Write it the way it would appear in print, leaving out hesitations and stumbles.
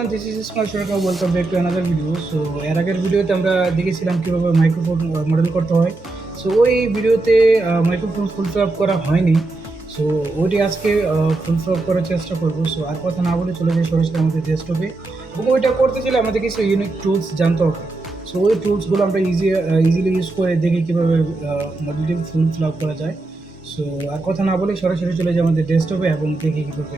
everyone, this is Ismail Shuraka. Welcome back to another video. So এর আগের ভিডিওতে আমরা দেখেছিলাম কিভাবে মাইক্রোফোন মডেল করতে হয়। সো ওই ভিডিওতে মাইক্রোফোন ফুল ফ্লপ করা হয়নি। সো ওইটি আজকে ফুল ফ্লপ করার চেষ্টা করব। সো আর কথা না বলে চলে যাই সরাসরি আমাদের ডেস্কটপে। এবং ওইটা করতে চাইলে আমাদের কিছু ইউনিক টুলস জানতে হবে। সো ওই টুলসগুলো আমরা ইজিলি ইউজ করে দেখি কীভাবে মডেলটি ফুল ফ্লপ করা যায়। সো আর কথা না বলে সরাসরি চলে যাই আমাদের ডেস্কটপে এবং দেখি কীভাবে